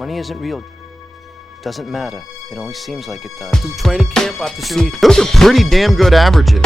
Money isn't real. Doesn't matter. It only seems like it does. Through training camp, I see. Those are pretty damn good averages.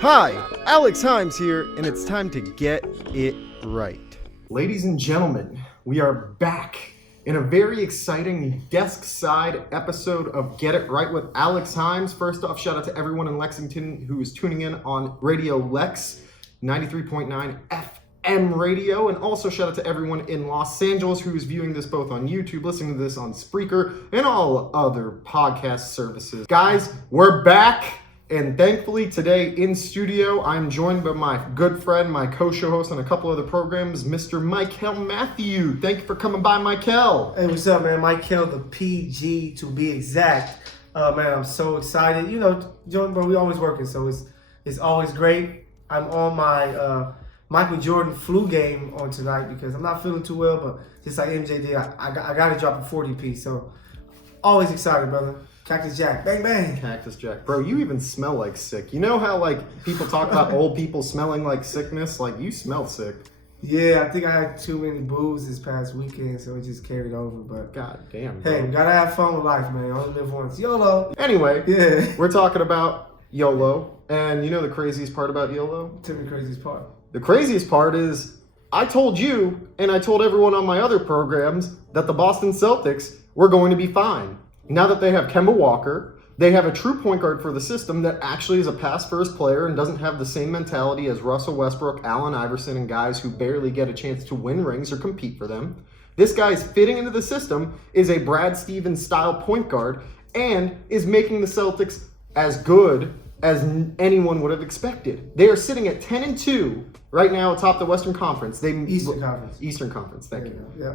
Hi, Alex Himes here, and it's time to get it right. Ladies and gentlemen, we are back in a very exciting desk side episode of Get It Right with Alex Himes. First off, shout out to everyone in Lexington who is tuning in on Radio Lex 93.9 FM radio, and also shout out to everyone in Los Angeles who is viewing this both on YouTube, listening to this on Spreaker, and all other podcast services. Guys, we're back. And thankfully today in studio, I'm joined by my good friend, my co-show host on a couple other programs, Mr. Mykell Mathieu. Thank you for coming by, Mykell. Hey, what's up, man? Mykell, the PG to be exact. Man, I'm so excited. You know, but we always working, so it's always great. I'm on my Michael Jordan flu game on tonight because I'm not feeling too well, but just like MJ did, I got to drop a 40-piece. So always excited, brother. Cactus Jack, bang bang. Cactus Jack. Bro, you even smell like sick. You know how like people talk about old people smelling like sickness? Like you smell sick. Yeah, I think I had too many booze this past weekend, so it just carried over. But God damn, bro. Hey, we gotta have fun with life, man. Only live once. YOLO. Anyway, yeah, we're talking about YOLO. And you know the craziest part about YOLO? Tell me the craziest part. The craziest part is I told you and I told everyone on my other programs that the Boston Celtics were going to be fine. Now that they have Kemba Walker, they have a true point guard for the system that actually is a pass-first player and doesn't have the same mentality as Russell Westbrook, Allen Iverson, and guys who barely get a chance to win rings or compete for them. This guy is fitting into the system, is a Brad Stevens-style point guard, and is making the Celtics as good as anyone would have expected. They are sitting at 10-2 right now atop the Western Conference. Eastern Conference. Eastern Conference, thank you. Yeah.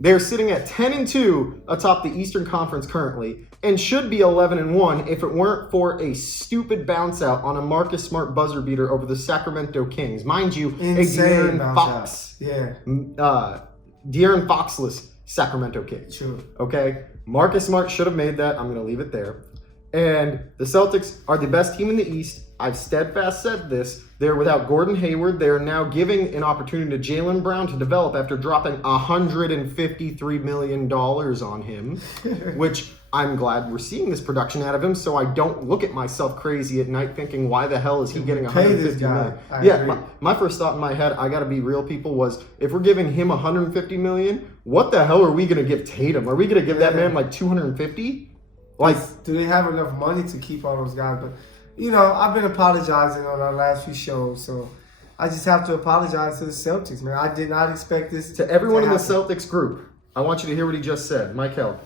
They're sitting at 10-2 atop the Eastern Conference currently, and should be 11-1 if it weren't for a stupid bounce out on a Marcus Smart buzzer beater over the Sacramento Kings. Mind you, insane a De'Aaron Fox. Yeah. De'Aaron Foxless Sacramento Kings. True. Okay? Marcus Smart should have made that. I'm going to leave it there. And the Celtics are the best team in the East. I've steadfast said this. They're without Gordon Hayward. They're now giving an opportunity to Jaylen Brown to develop after dropping $153 million on him, which I'm glad we're seeing this production out of him so I don't look at myself crazy at night thinking, why the hell is he getting $150 million? Yeah, my first thought in my head, I got to be real, people, was if we're giving him $150 million, what the hell are we going to give Tatum? Are we going to give that man like $250? Like, do they have enough money to keep all those guys? But you know, I've been apologizing on our last few shows, so I just have to apologize to the Celtics, man. I did not expect this to everyone in the Celtics group. I want you to hear what he just said, Mykell.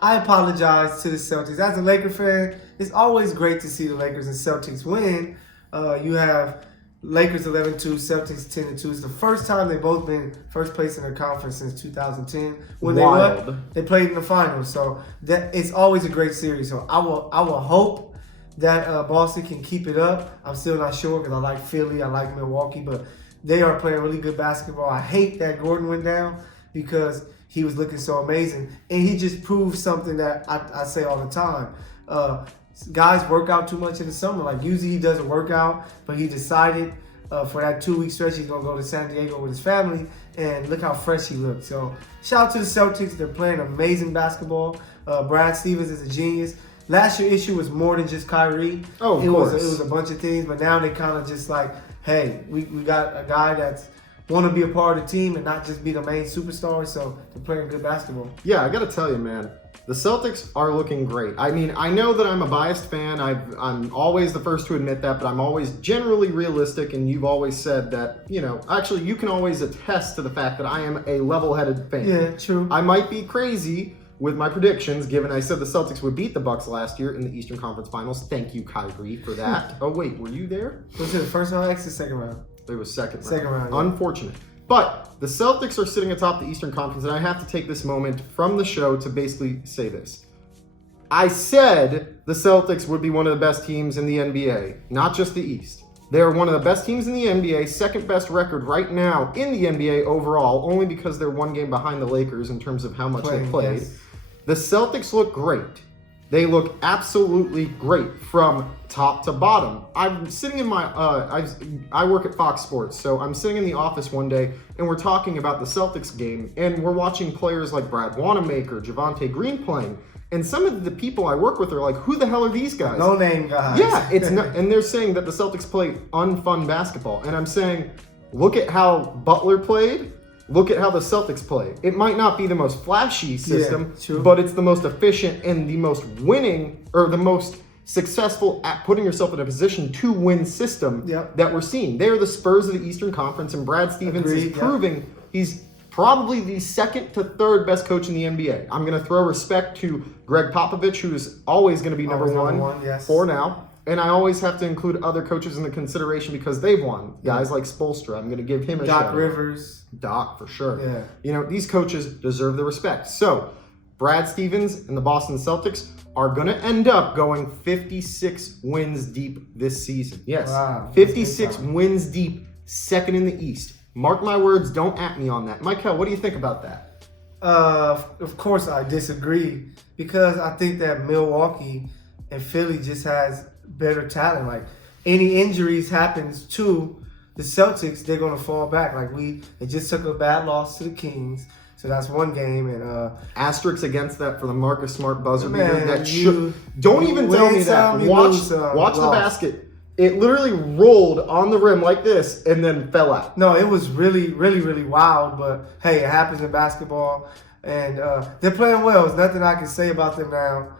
I apologize to the Celtics. As a Laker fan, it's always great to see the Lakers and Celtics win. You have Lakers 11-2, Celtics 10-2. It's the first time they've both been first place in their conference since 2010. When they played in the finals. So that it's always a great series. So I will hope that Boston can keep it up. I'm still not sure because I like Philly, I like Milwaukee, but they are playing really good basketball. I hate that Gordon went down because he was looking so amazing. And he just proved something that I say all the time. Guys work out too much in the summer. Like usually he doesn't work out, but he decided for that 2-week stretch he's going to go to San Diego with his family, and look how fresh he looked. So shout out to the Celtics. They're playing amazing basketball. Brad Stevens is a genius. Last year's issue was more than just Kyrie. Oh, of course. It was a bunch of things, but now they kind of just like, hey, we got a guy that's want to be a part of the team and not just be the main superstar, so they're playing good basketball. Yeah, I got to tell you, man, the Celtics are looking great. I mean, I know that I'm a biased fan. I'm always the first to admit that, but I'm always generally realistic, and you've always said that, you know, actually you can always attest to the fact that I am a level-headed fan. Yeah, true. I might be crazy with my predictions, given I said the Celtics would beat the Bucks last year in the Eastern Conference Finals. Thank you, Kyrie, for that. Oh, wait, were you there? Was it the first round or the second round? It was second round. Second round, yeah. Unfortunate. But the Celtics are sitting atop the Eastern Conference, and I have to take this moment from the show to basically say this. I said the Celtics would be one of the best teams in the NBA, not just the East. They are one of the best teams in the NBA, second best record right now in the NBA overall, only because they're one game behind the Lakers in terms of how much they played. Yes. The Celtics look great. They look absolutely great from top to bottom. I'm sitting in my, I work at Fox Sports, so I'm sitting in the office one day and we're talking about the Celtics game and we're watching players like Brad Wanamaker, Javonte Green playing. And some of the people I work with are like, who the hell are these guys? No name guys. Yeah, it's not, and they're saying that the Celtics play unfun basketball. And I'm saying, look at how Butler played. Look at how the Celtics play. It might not be the most flashy system, but it's the most efficient and the most winning, or the most successful at putting yourself in a position to win system that we're seeing. They are the Spurs of the Eastern Conference, and Brad Stevens is proving he's probably the second to third best coach in the NBA. I'm going to throw respect to Greg Popovich, who is always going to be number one for now. And I always have to include other coaches in the consideration because they've won. Guys like Spoelstra, I'm going to give him a shout out. Doc Rivers. Doc, for sure. Yeah. You know, these coaches deserve the respect. So, Brad Stevens and the Boston Celtics are going to end up going 56 wins deep this season. Yes, wow, 56 wins deep, second in the East. Mark my words, don't at me on that. Mykell, what do you think about that? Of course I disagree because I think that Milwaukee and Philly just has better talent. Like, any injuries happens to the Celtics, they're going to fall back. Like, they just took a bad loss to the Kings, so that's one game. And asterisks against that for the Marcus Smart buzzer beater. Don't even tell me that. Watch the basket. It literally rolled on the rim like this and then fell out. No, it was really, really, really wild. But hey, it happens in basketball, and they're playing well. There's nothing I can say about them now.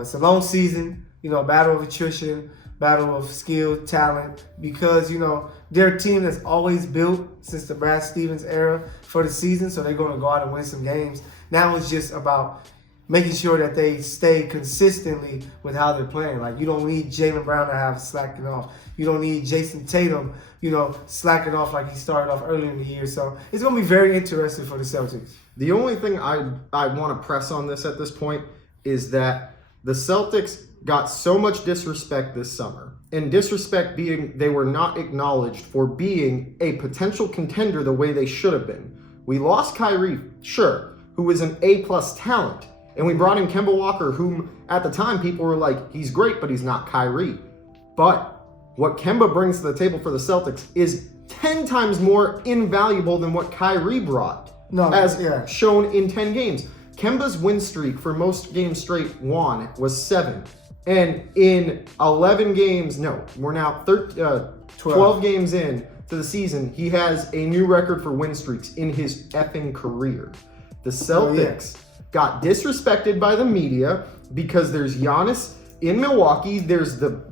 It's a long season. You know, battle of attrition, battle of skill, talent, because, you know, they're a team that's always built since the Brad Stevens era for the season, so they're going to go out and win some games. Now it's just about making sure that they stay consistently with how they're playing. Like, you don't need Jaylen Brown to have slacking off. You don't need Jason Tatum, you know, slacking off like he started off earlier in the year. So it's going to be very interesting for the Celtics. The only thing I want to press on this at this point is that the Celtics got so much disrespect this summer. And disrespect being they were not acknowledged for being a potential contender the way they should have been. We lost Kyrie, sure, who was an A-plus talent. And we brought in Kemba Walker, whom at the time people were like, he's great, but he's not Kyrie. But what Kemba brings to the table for the Celtics is 10 times more invaluable than what Kyrie brought, shown in 10 games. Kemba's win streak for most games straight won was 7. And in 11 games, we're now 12 games in to the season, he has a new record for win streaks in his effing career. The Celtics got disrespected by the media because there's Giannis in Milwaukee. There's the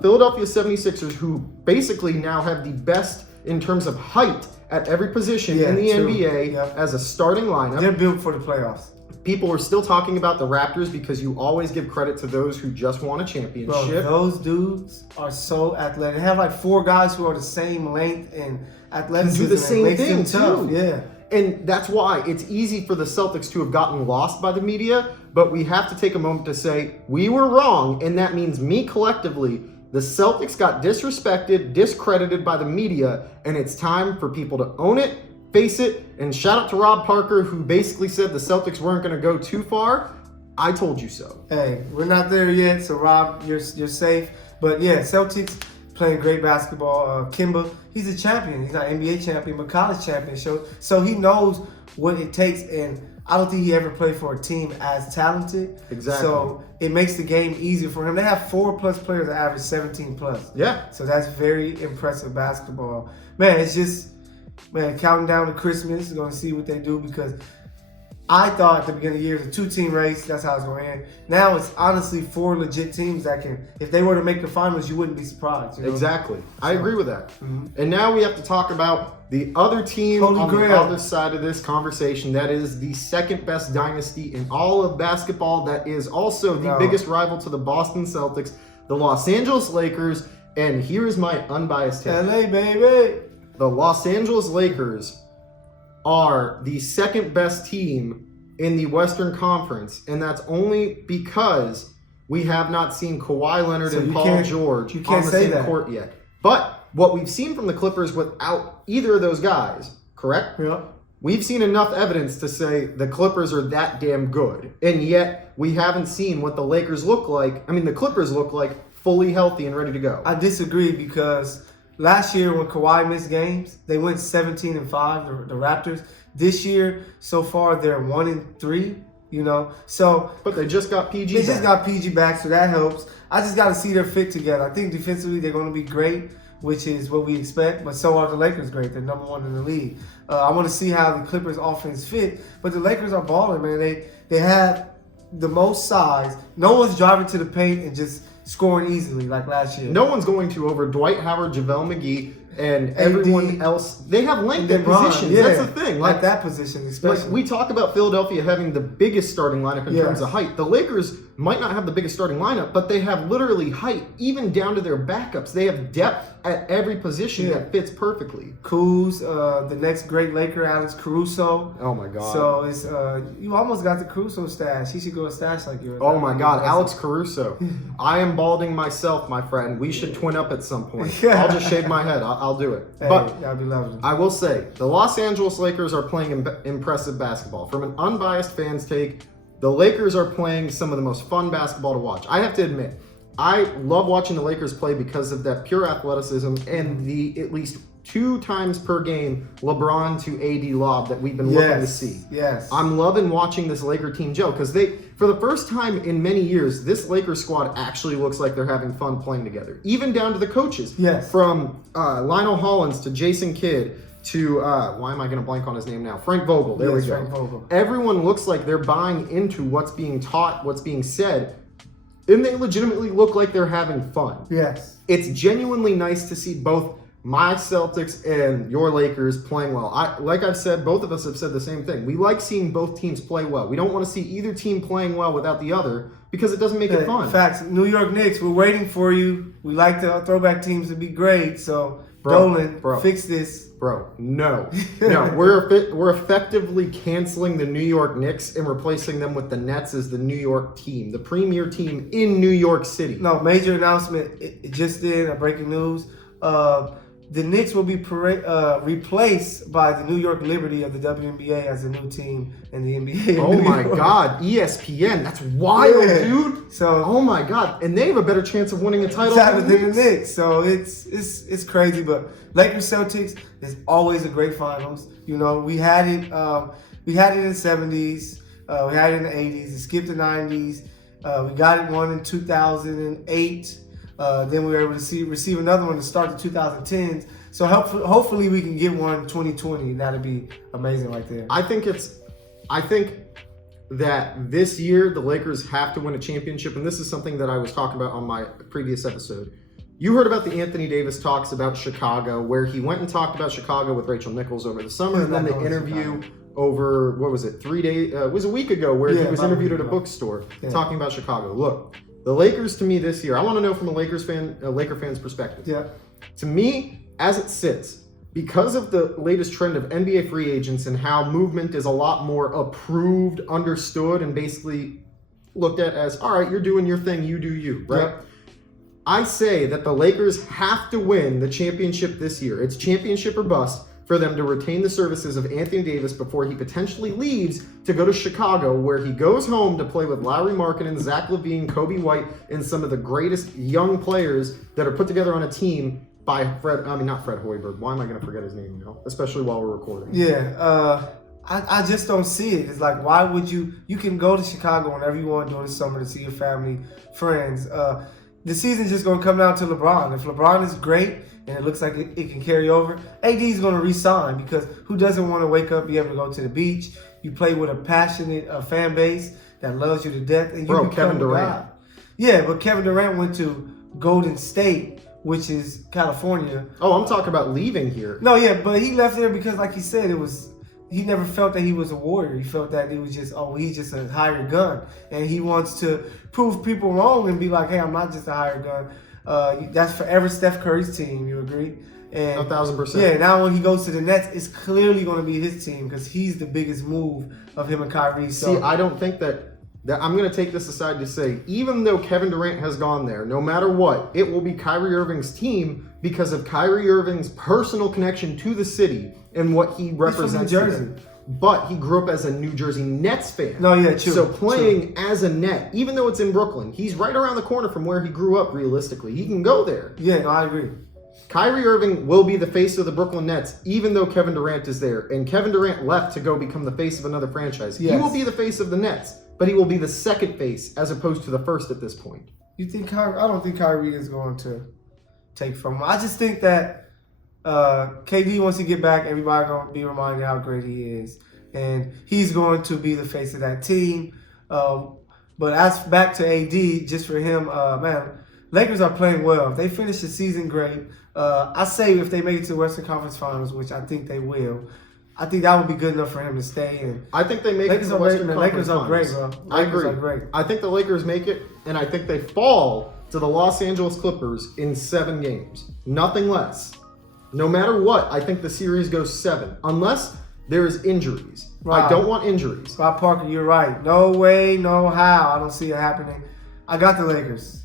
Philadelphia 76ers, who basically now have the best in terms of height at every position in the NBA as a starting lineup. They're built for the playoffs. People are still talking about the Raptors because you always give credit to those who just won a championship. Bro, those dudes are so athletic. They have like 4 guys who are the same length and athleticism. Do the same thing too. Yeah. And that's why it's easy for the Celtics to have gotten lost by the media, but we have to take a moment to say we were wrong, and that means me collectively. The Celtics got disrespected, discredited by the media, and it's time for people to own it, face it, and shout out to Rob Parker, who basically said the Celtics weren't going to go too far. I told you so. Hey, we're not there yet, so Rob, you're safe. But yeah, Celtics playing great basketball. Kemba, he's a champion. He's not NBA champion, but college champion. So he knows what it takes, and I don't think he ever played for a team as talented. Exactly. So it makes the game easier for him. They have 4+ players that average 17+. Yeah. So that's very impressive basketball. Man, it's just, counting down to Christmas, going to see what they do, because I thought at the beginning of the year it was a 2-team race. That's how it's going to end. Now it's honestly 4 legit teams that can, if they were to make the finals, you wouldn't be surprised. You know? Exactly. I agree with that. Mm-hmm. And now we have to talk about the other team on the other side of this conversation. That is the second best dynasty in all of basketball. That is also the biggest rival to the Boston Celtics, the Los Angeles Lakers. And here is my unbiased take. LA, baby. The Los Angeles Lakers are the second best team in the Western Conference, and that's only because we have not seen Kawhi Leonard and Paul George on the same court yet. But what we've seen from the Clippers without either of those guys, correct? Yeah. we've seen enough evidence to say the Clippers are that damn good. And yet we haven't seen what the Lakers look like. I mean, the Clippers look like fully healthy and ready to go. I disagree because last year when Kawhi missed games, they went 17-5, the Raptors. This year, so far, they're 1-3, you know. So, but they just got PG They back. just got PG back, so that helps. I just got to see their fit together. I think defensively they're going to be great, which is what we expect, but so are the Lakers great. They're number one in the league. I want to see how the Clippers offense fit, but the Lakers are balling, man. They have the most size. No one's driving to the paint and just scoring easily like last year. No one's going to over Dwight Howard, JaVale McGee, and everyone else. They have length at positions. Yeah, that's the thing. Like that position, especially. Like we talk about Philadelphia having the biggest starting lineup in terms of height. The Lakers might not have the biggest starting lineup, but they have literally height, even down to their backups. They have depth at every position that fits perfectly. Kuz, the next great Laker, Alex Caruso. Oh my God. So it's you almost got the Caruso stash. He should go a stash like yours. Oh my God, Alex Caruso. I am balding myself, my friend. We should twin up at some point. I'll just shave my head. I'll do it. Hey, but that'd be lovely. I will say, the Los Angeles Lakers are playing impressive basketball. From an unbiased fan's take, the Lakers are playing some of the most fun basketball to watch. I have to admit, I love watching the Lakers play because of that pure athleticism and the at least 2 times per game LeBron to AD lob that we've been looking to see. Yes. I'm loving watching this Laker team gel because for the first time in many years, this Lakers squad actually looks like they're having fun playing together. Even down to the coaches. Yes. From Lionel Hollins to Jason Kidd to, why am I going to blank on his name now? Frank Vogel. There we go. Frank Vogel. Everyone looks like they're buying into what's being taught, what's being said, and they legitimately look like they're having fun. Yes. It's genuinely nice to see both my Celtics and your Lakers playing well. Like I've said, both of us have said the same thing. We like seeing both teams play well. We don't want to see either team playing well without the other because it doesn't make it fun. Facts. New York Knicks, we're waiting for you. We like the throwback teams to be great, so Dolan, fix this. Bro, no. We're effectively canceling the New York Knicks and replacing them with the Nets as the New York team, the premier team in New York City. No, major announcement. It just did, breaking news. The Knicks will be replaced by the New York Liberty of the WNBA as a new team in the NBA. Oh my God, ESPN. That's wild, dude. So, oh my God. And they have a better chance of winning a title than the Knicks. So it's crazy. But Lakers Celtics is always a great finals. You know, we had it in the 70s. We had it in the 80s. It skipped the 90s. We got one in 2008. Then we were able to receive another one to start the 2010s. So hopefully we can get one in 2020. That'd be amazing right there. I think that this year the Lakers have to win a championship, and this is something that I was talking about on my previous episode. You heard about the Anthony Davis talks about Chicago, where he went and talked about Chicago with Rachel Nichols over the summer, and then the interview over, 3 days, it was a week ago, where he was interviewed at a bookstore talking about Chicago. Look, the Lakers to me this year, I want to know from a Laker fan's perspective. Yeah. To me, as it sits, because of the latest trend of NBA free agents and how movement is a lot more approved, understood, and basically looked at as, all right, you're doing your thing, you do you, right? Yep. I say that the Lakers have to win the championship this year. It's championship or bust for them to retain the services of Anthony Davis before he potentially leaves to go to Chicago, where he goes home to play with Lauri Markkanen, Zach LaVine, Kobe White, and some of the greatest young players that are put together on a team by not Fred Hoiberg. Why am I going to forget his name now? Especially while we're recording. Yeah, I just don't see it. It's like, why would you can go to Chicago whenever you want during the summer to see your family, friends. The season's just going to come down to LeBron. If LeBron is great and it looks like it can carry over, AD is going to re-sign, because who doesn't want to wake up, be able to go to the beach? You play with a passionate fan base that loves you to death, and you become Kevin Durant. God. Yeah, but Kevin Durant went to Golden State, which is California. Oh, I'm talking about leaving here. No, yeah, but he left there because, like he said, he never felt that he was a warrior. He felt that he was just, he's just a hired gun. And he wants to prove people wrong and be like, hey, I'm not just a hired gun. That's forever Steph Curry's team, you agree? And 1,000%. Yeah, now when he goes to the Nets, it's clearly going to be his team, because he's the biggest move of him and Kyrie. So. See, I don't think that I'm going to take this aside to say, even though Kevin Durant has gone there, no matter what, it will be Kyrie Irving's team because of Kyrie Irving's personal connection to the city and what he represents. He's from New Jersey. but he grew up as a New Jersey Nets fan. No, yeah, true. So playing as a Net, even though it's in Brooklyn, he's right around the corner from where he grew up realistically. He can go there. Yeah, no, I agree. Kyrie Irving will be the face of the Brooklyn Nets, even though Kevin Durant is there. And Kevin Durant left to go become the face of another franchise. Yes. He will be the face of the Nets, but he will be the second face as opposed to the first at this point. You think Kyrie? I don't think Kyrie is going to take from him. I just think that KD, once he get back, everybody going to be reminded how great he is. And he's going to be the face of that team. But as back to AD, just for him, man, Lakers are playing well. If they finish the season great, I say if they make it to the Western Conference Finals, which I think they will, I think that would be good enough for him to stay in. I think they make it to the Western Conference Finals. Lakers are great, bro. I agree. Are great. I think the Lakers make it, and I think they fall to the Los Angeles Clippers in 7 games. Nothing less. No matter what, I think the series goes 7, unless there's injuries. Right. I don't want injuries. Bob Parker, you're right. No way, no how. I don't see it happening. I got the Lakers.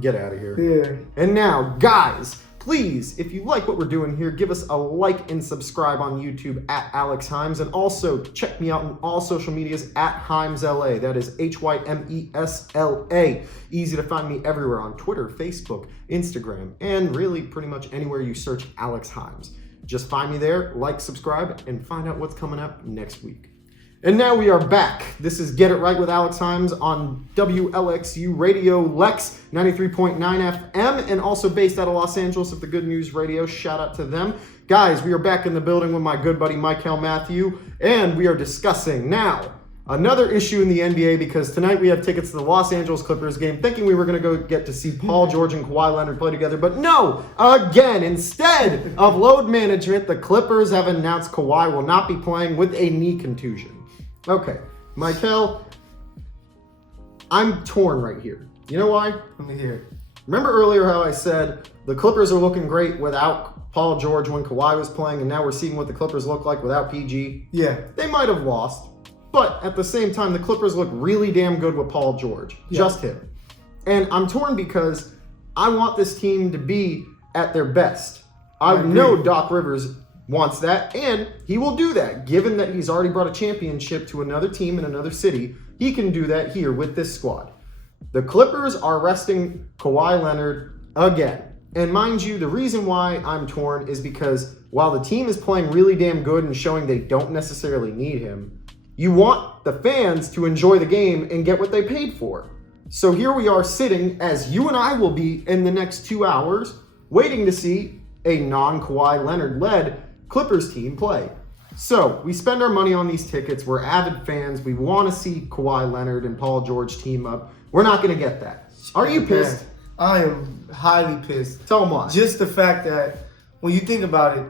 Get out of here. Yeah. And now, guys, please, if you like what we're doing here, give us a like and subscribe on YouTube at Alex Himes. And also check me out on all social medias at HimesLA. That is HYMESLA. Easy to find me everywhere on Twitter, Facebook, Instagram, and really pretty much anywhere you search Alex Himes. Just find me there, like, subscribe, and find out what's coming up next week. And now we are back. This is Get It Right with Alex Himes on WLXU Radio Lex 93.9 FM and also based out of Los Angeles at TheGoodNews Radio. Shout out to them. Guys, we are back in the building with my good buddy Mykell Mathieu, and we are discussing now another issue in the NBA because tonight we have tickets to the Los Angeles Clippers game, thinking we were going to go get to see Paul George and Kawhi Leonard play together, but no, again, instead of load management, the Clippers have announced Kawhi will not be playing with a knee contusion. Okay, Mykell, I'm torn right here. You know why? Let me hear it. Remember earlier how I said the Clippers are looking great without Paul George when Kawhi was playing, and now we're seeing what the Clippers look like without PG? Yeah. They might have lost, but at the same time, the Clippers look really damn good with Paul George. Yeah. Just him. And I'm torn because I want this team to be at their best. I know Doc Rivers wants that, and he will do that. Given that he's already brought a championship to another team in another city, he can do that here with this squad. The Clippers are resting Kawhi Leonard again. And mind you, the reason why I'm torn is because while the team is playing really damn good and showing they don't necessarily need him, you want the fans to enjoy the game and get what they paid for. So here we are sitting, as you and I will be in the next 2 hours, waiting to see a non-Kawhi Leonard-led Clippers team play. So we spend our money on these tickets. We're avid fans. We want to see Kawhi Leonard and Paul George team up. We're not going to get that. Are you pissed? I am highly pissed. Tell them why. Just the fact that when you think about it,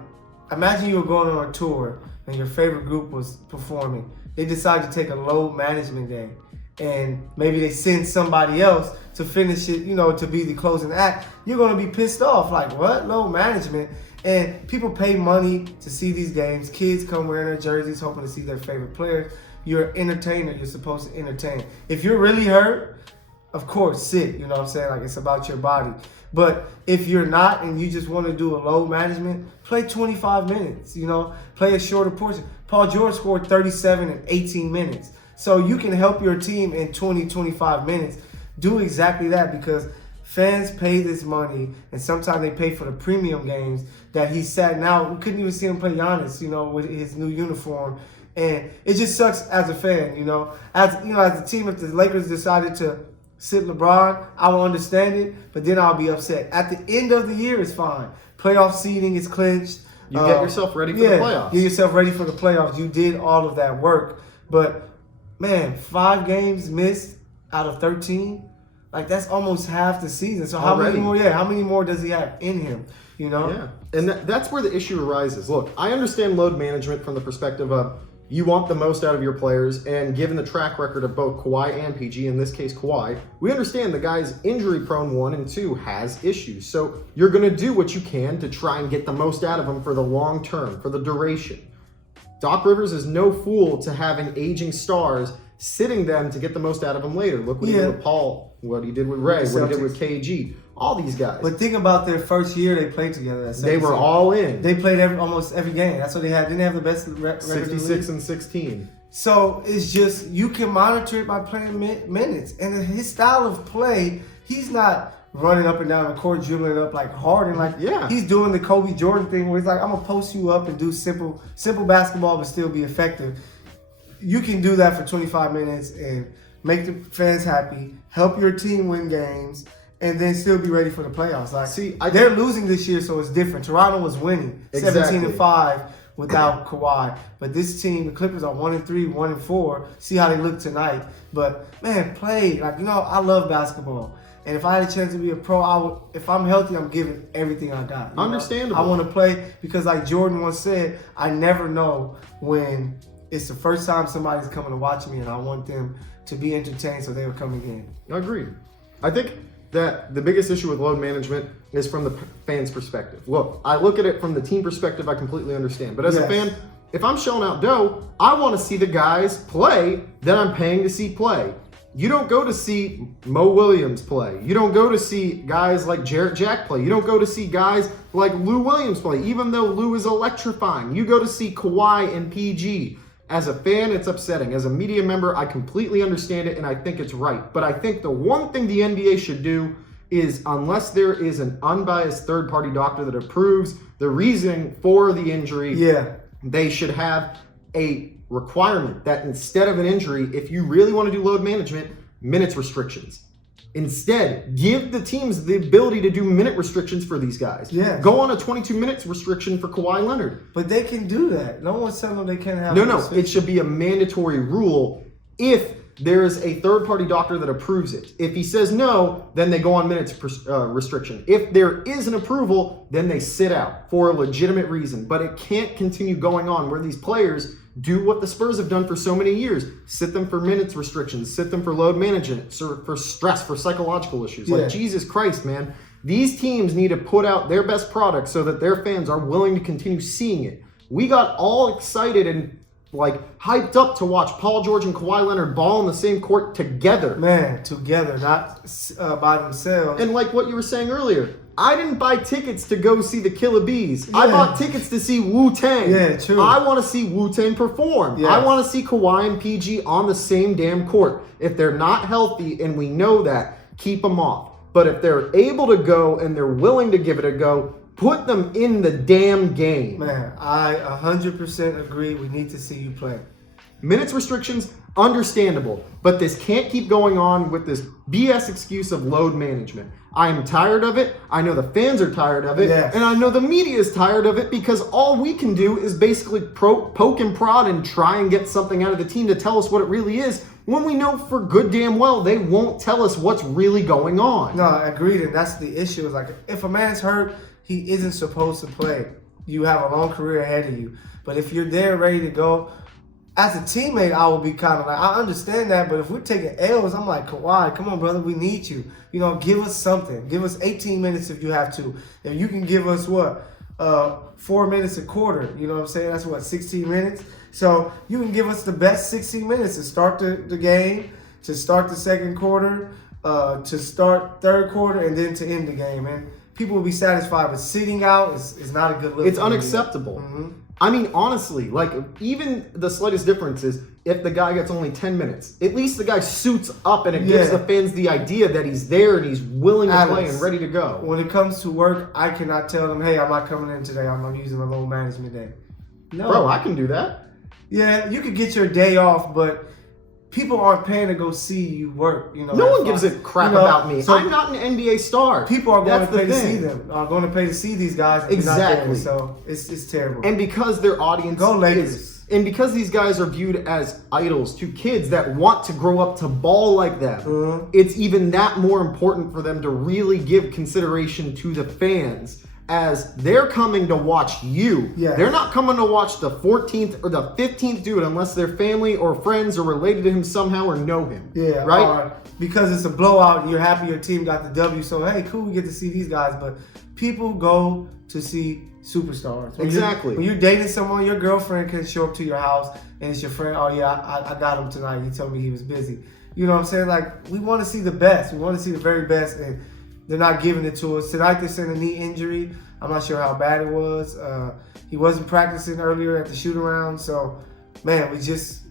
imagine you were going on a tour and your favorite group was performing. They decide to take a load management day, and maybe they send somebody else to finish it, to be the closing act. You're going to be pissed off. Like, what? Load management? And people pay money to see these games. Kids come wearing their jerseys hoping to see their favorite players. You're an entertainer. You're supposed to entertain. If you're really hurt, of course, sit. You know what I'm saying? Like, it's about your body. But if you're not and you just want to do a load management, play 25 minutes, play a shorter portion. Paul George scored 37 in 18 minutes. So you can help your team in 20, 25 minutes. Do exactly that because fans pay this money, and sometimes they pay for the premium games that he sat out. We couldn't even see him play Giannis, with his new uniform. And it just sucks as a fan, As a team, if the Lakers decided to sit LeBron, I will understand it, but then I'll be upset. At the end of the year, it's fine. Playoff seeding is clinched. You get yourself ready for the playoffs. Get yourself ready for the playoffs. You did all of that work. But, man, 5 games missed out of 13? Like, that's almost half the season. So how many more does he have in him, Yeah, and that's where the issue arises. Look, I understand load management from the perspective of you want the most out of your players, and given the track record of both Kawhi and PG, in this case Kawhi, we understand the guy's injury-prone 1 and 2 has issues. So you're going to do what you can to try and get the most out of him for the long term, for the duration. Doc Rivers is no fool to having aging stars sitting them to get the most out of them later. Look what he did with Paul, what he did with Ray, what he did with KG. all these guys. But think about their first year they played together. They were all in. They played almost every game. That's what they had. Didn't they have the best record 66 and 16. So it's just, you can monitor it by playing minutes. And his style of play, he's not running up and down the court, dribbling up like Harden. Like, he's doing the Kobe Jordan thing where he's like, I'm going to post you up and do simple basketball but still be effective. You can do that for 25 minutes and make the fans happy, help your team win games, and then still be ready for the playoffs. Like, they're losing this year, so it's different. Toronto was winning 17-5 without Kawhi. But this team, the Clippers, are 1-3, 1-4. See how they look tonight. But, man, play. Like, I love basketball. And if I had a chance to be a pro, if I'm healthy, I'm giving everything I got. Understandable. I want to play because, like Jordan once said, I never know when it's the first time somebody's coming to watch me, and I want them to be entertained so they'll come again. Agreed. I think that the biggest issue with load management is from the fan's perspective. Look, I look at it from the team perspective, I completely understand. But as a fan, if I'm shelling out dough, I want to see the guys play that I'm paying to see play. You don't go to see Mo Williams play. You don't go to see guys like Jarrett Jack play. You don't go to see guys like Lou Williams play, even though Lou is electrifying. You go to see Kawhi and PG. As a fan, it's upsetting. As a media member, I completely understand it, and I think it's right. But I think the one thing the NBA should do is, unless there is an unbiased third-party doctor that approves the reasoning for the injury, they should have a requirement that instead of an injury, if you really want to do load management, minutes restrictions. Instead, give the teams the ability to do minute restrictions for these guys. Go on a 22 minutes restriction for Kawhi Leonard. But they can do that. No one's telling them they can't have No, it should be a mandatory rule if there is a third-party doctor that approves it. If he says no, then they go on minutes restriction. If there is an approval, then they sit out for a legitimate reason. But it can't continue going on where these players do what the Spurs have done for so many years. Sit them for minutes restrictions, sit them for load management, for stress, for psychological issues. Like, Jesus Christ, man. These teams need to put out their best product so that their fans are willing to continue seeing it. We got all excited and hyped up to watch Paul George and Kawhi Leonard ball on the same court together. Man, together, not by themselves. And like what you were saying earlier, I didn't buy tickets to go see the Killer Bees. I bought tickets to see Wu-Tang. Yeah, true. I want to see Wu-Tang perform. I want to see Kawhi and PG on the same damn court. If they're not healthy, and we know that, keep them off. But if they're able to go and they're willing to give it a go, put them in the damn game. Man, I 100% agree. We need to see you play. Minutes restrictions, understandable. But this can't keep going on with this BS excuse of load management. I am tired of it. I know the fans are tired of it. And I know the media is tired of it, because all we can do is basically poke and prod and try and get something out of the team to tell us what it really is, when we know for good damn well they won't tell us what's really going on. No, I agreed, and that's the issue. Is like, if a man's hurt, he isn't supposed to play. You have a long career ahead of you. But if you're there ready to go, as a teammate, I will be kind of like, I understand that, but if we're taking L's, I'm like, Kawhi, come on, brother, we need you. Give us something. Give us 18 minutes if you have to. If you can give us 4 minutes a quarter, you know what I'm saying? That's 16 minutes? So you can give us the best 16 minutes to start the game, to start the second quarter, to start third quarter, and then to end the game. And people will be satisfied, but sitting out is not a good look. It's unacceptable. I mean, honestly, even the slightest difference is if the guy gets only 10 minutes, at least the guy suits up and it gives the fans the idea that he's there and he's willing to play and ready to go. When it comes to work, I cannot tell them, hey, I'm not coming in today. I'm using a load management day. No. Bro, I can do that. Yeah, you could get your day off, but people aren't paying to go see you work. No one gives a crap about me. So I'm not an NBA star. People are going to pay to see them. Are going to pay to see these guys. Exactly. So it's terrible. And because their audience go Lakers. And because these guys are viewed as idols to kids that want to grow up to ball like them, it's even that more important for them to really give consideration to the fans, as they're coming to watch you. They're not coming to watch the 14th or the 15th dude unless they're family or friends or related to him somehow or know him. Right? Because it's a blowout and you're happy your team got the W. So, hey, cool, we get to see these guys. But people go to see superstars. When you're dating someone, your girlfriend can show up to your house and it's your friend. Oh, yeah, I got him tonight. He told me he was busy. You know what I'm saying? Like, we want to see the best. We want to see the very best. And they're not giving it to us. Tonight they said a knee injury. I'm not sure how bad it was. He wasn't practicing earlier at the shoot-around. So, man,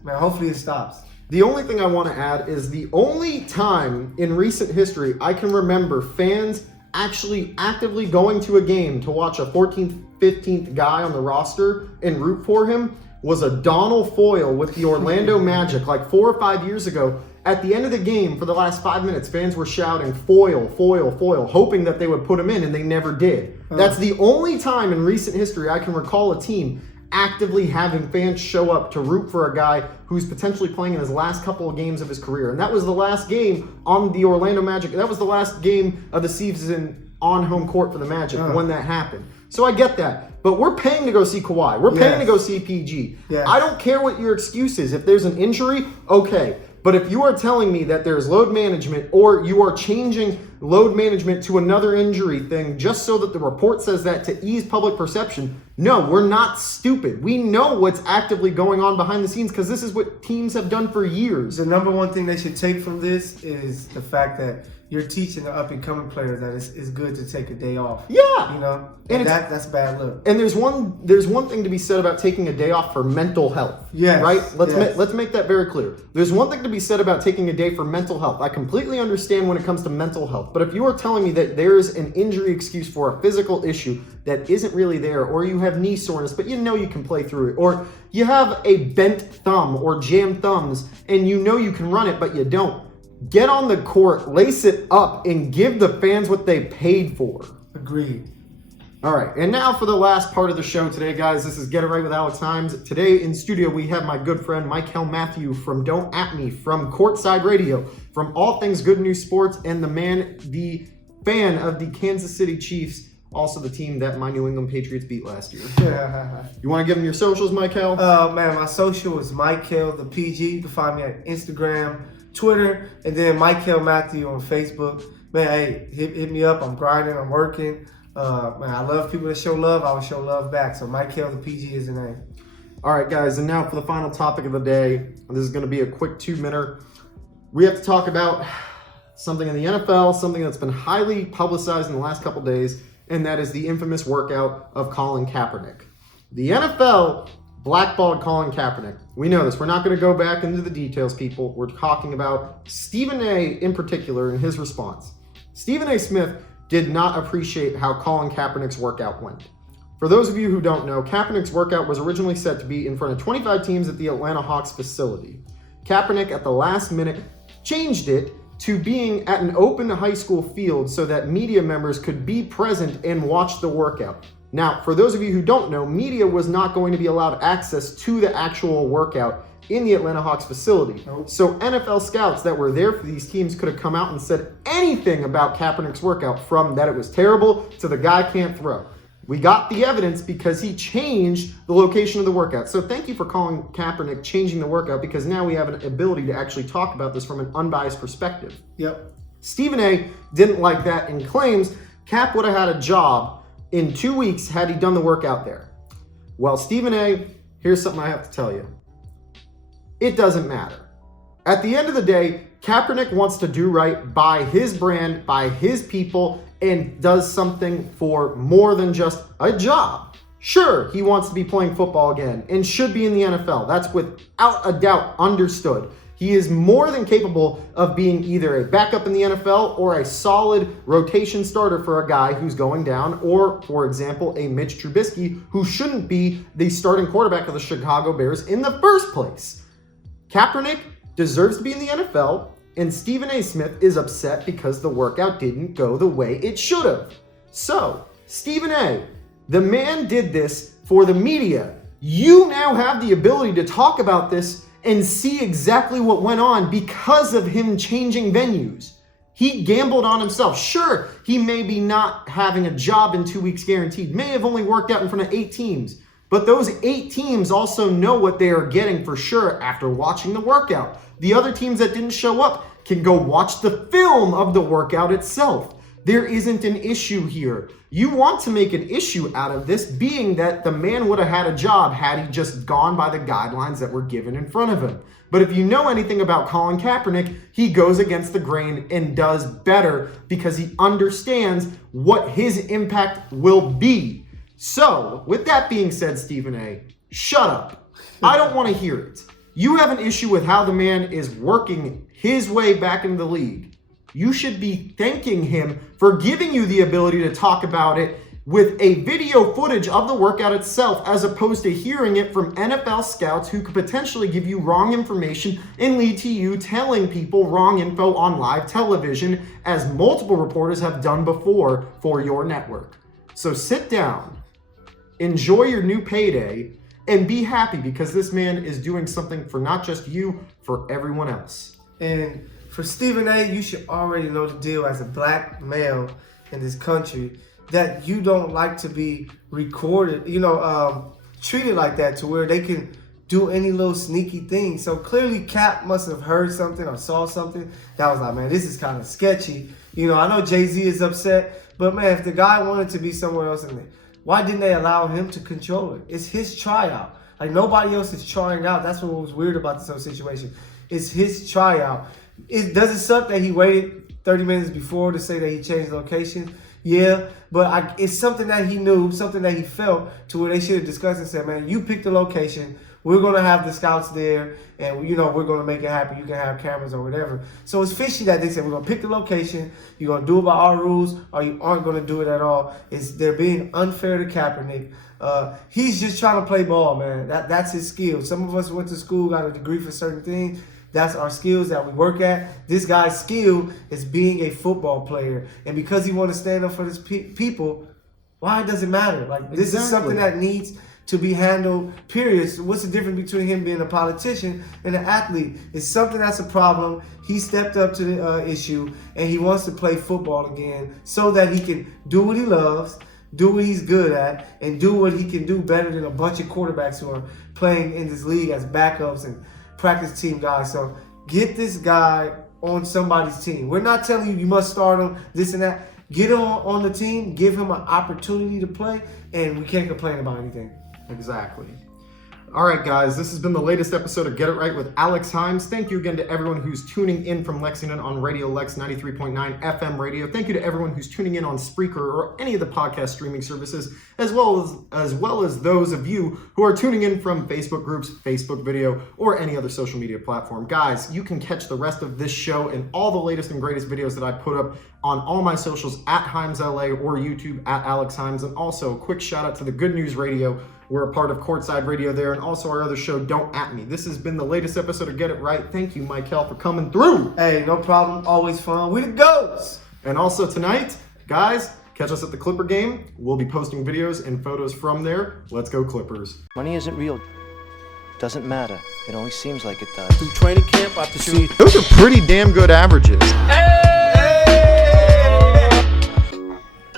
hopefully it stops. The only thing I want to add is the only time in recent history I can remember fans actually actively going to a game to watch a 14th, 15th guy on the roster and root for him was a Donald Foyle with the Orlando Magic like 4 or 5 years ago. At the end of the game, for the last 5 minutes, fans were shouting, Foyle, Foyle, Foyle, hoping that they would put him in, and they never did. That's the only time in recent history I can recall a team actively having fans show up to root for a guy who's potentially playing in his last couple of games of his career. And that was the last game on the Orlando Magic. That was the last game of the season on home court for the Magic when that happened. So I get that. But we're paying to go see Kawhi. We're paying to go see PG. Yes. I don't care what your excuse is. If there's an injury, okay. But if you are telling me that there's load management or you are changing load management to another injury thing just so that the report says that to ease public perception, no, we're not stupid. We know what's actively going on behind the scenes because this is what teams have done for years. The number one thing they should take from this is the fact that you're teaching the up-and-coming players that it's good to take a day off. Yeah. You know? And that's bad luck. And there's one thing to be said about taking a day off for mental health. Yes. Right? Let's make that very clear. There's one thing to be said about taking a day for mental health. I completely understand when it comes to mental health. But if you are telling me that there's an injury excuse for a physical issue that isn't really there, or you have knee soreness, but you know you can play through it, or you have a bent thumb or jammed thumbs and you know you can run it, but you don't. Get on the court, lace it up, and give the fans what they paid for. Agreed. All right, and now for the last part of the show today, guys. This is Get It Right with Alex Himes. Today in studio, we have my good friend Mykell Mathieu from Don't At Me, from Courtside Radio, from All Things Good News Sports, and the fan of the Kansas City Chiefs, also the team that my New England Patriots beat last year. You want to give them your socials, Mykell? Man, my social is Mykell the PG. You can find me at Instagram, Twitter, and then Mykell Mathieu on Facebook. Man, hey, hit me up. I'm grinding. I'm working. Man, I love people that show love. I will show love back. So Mykell the PG is the name. All right, guys, and now for the final topic of the day. This is going to be a quick 2-minute. We have to talk about something in the NFL, something that's been highly publicized in the last couple days, and that is the infamous workout of Colin Kaepernick. The NFL blackballed Colin Kaepernick. We know this. We're not going to go back into the details, people. We're talking about Stephen A. in particular and his response. Stephen A. Smith did not appreciate how Colin Kaepernick's workout went. For those of you who don't know, Kaepernick's workout was originally set to be in front of 25 teams at the Atlanta Hawks facility. Kaepernick, at the last minute, changed it to being at an open high school field so that media members could be present and watch the workout. Now, for those of you who don't know, media was not going to be allowed access to the actual workout in the Atlanta Hawks facility. So NFL scouts that were there for these teams could have come out and said anything about Kaepernick's workout, from that it was terrible to the guy can't throw. We got the evidence because he changed the location of the workout. So thank you for Colin Kaepernick changing the workout, because now we have an ability to actually talk about this from an unbiased perspective. Yep. Stephen A. didn't like that and claims Cap would have had a job in 2 weeks had he done the workout there. Well, Stephen A., here's something I have to tell you. It doesn't matter. At the end of the day, Kaepernick wants to do right by his brand, by his people, and does something for more than just a job. Sure, he wants to be playing football again and should be in the NFL. That's without a doubt understood. He is more than capable of being either a backup in the NFL or a solid rotation starter for a guy who's going down, or, for example, a Mitch Trubisky who shouldn't be the starting quarterback of the Chicago Bears in the first place. Kaepernick deserves to be in the NFL, and Stephen A. Smith is upset because the workout didn't go the way it should have. So, Stephen A., the man did this for the media. You now have the ability to talk about this and see exactly what went on because of him changing venues. He gambled on himself. Sure, he may be not having a job in 2 weeks guaranteed, may have only worked out in front of 8 teams, but those 8 teams also know what they are getting for sure after watching the workout. The other teams that didn't show up can go watch the film of the workout itself. there isn't an issue here. You want to make an issue out of this, being that the man would have had a job had he just gone by the guidelines that were given in front of him. But if you know anything about Colin Kaepernick, he goes against the grain and does better because he understands what his impact will be. So, with that being said, Stephen A., shut up. I don't want to hear it. You have an issue with how the man is working his way back into the league. You should be thanking him for giving you the ability to talk about it with a video footage of the workout itself, as opposed to hearing it from NFL scouts who could potentially give you wrong information and lead to you telling people wrong info on live television, as multiple reporters have done before for your network. So sit down, enjoy your new payday, and be happy because this man is doing something for not just you, for everyone else. And for Stephen A., you should already know the deal as a black male in this country, that you don't like to be recorded, treated like that, to where they can do any little sneaky thing. So clearly Cap must have heard something or saw something that was like, man, this is kind of sketchy. I know Jay-Z is upset, but man, if the guy wanted to be somewhere else, why didn't they allow him to control it? It's his tryout. Like, nobody else is trying out. That's what was weird about this whole situation. It's his tryout. Does it suck that he waited 30 minutes before to say that he changed location? Yeah, but it's something that he knew, something that he felt, to where they should have discussed and said, man, you pick the location. We're going to have the scouts there, and, we're going to make it happen. You can have cameras or whatever. So it's fishy that they said, we're going to pick the location. You're going to do it by our rules, or you aren't going to do it at all. They're being unfair to Kaepernick. He's just trying to play ball, man. That's his skill. Some of us went to school, got a degree for certain things. That's our skills that we work at. This guy's skill is being a football player. And because he wants to stand up for his people, why does it matter? Like, this is something that needs to be handled, period. So what's the difference between him being a politician and an athlete? It's something that's a problem. He stepped up to the issue, and he wants to play football again so that he can do what he loves, do what he's good at, and do what he can do better than a bunch of quarterbacks who are playing in this league as backups and practice team guys. So get this guy on somebody's team. We're not telling you must start him, this and that. Get him on the team, give him an opportunity to play, and we can't complain about anything. Exactly. All right, guys, this has been the latest episode of Get It Right with Alex Himes. Thank you again to everyone who's tuning in from Lexington on Radio Lex 93.9 FM radio. Thank you to everyone who's tuning in on Spreaker or any of the podcast streaming services, as well as those of you who are tuning in from Facebook groups, Facebook video, or any other social media platform. Guys, you can catch the rest of this show and all the latest and greatest videos that I put up on all my socials at HimesLA or YouTube at Alex Himes. And also, a quick shout out to the Good News Radio. We're a part of Courtside Radio there, and also our other show, Don't At Me. This has been the latest episode of Get It Right. Thank you, Mykell, for coming through. Hey, no problem. Always fun. We the GOATs. And also tonight, guys, catch us at the Clipper game. We'll be posting videos and photos from there. Let's go, Clippers. Money isn't real. Doesn't matter. It only seems like it does. Through training camp, I to see. Those are pretty damn good averages.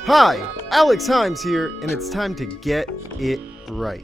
Hi, Alex Himes here, and it's time to get it right.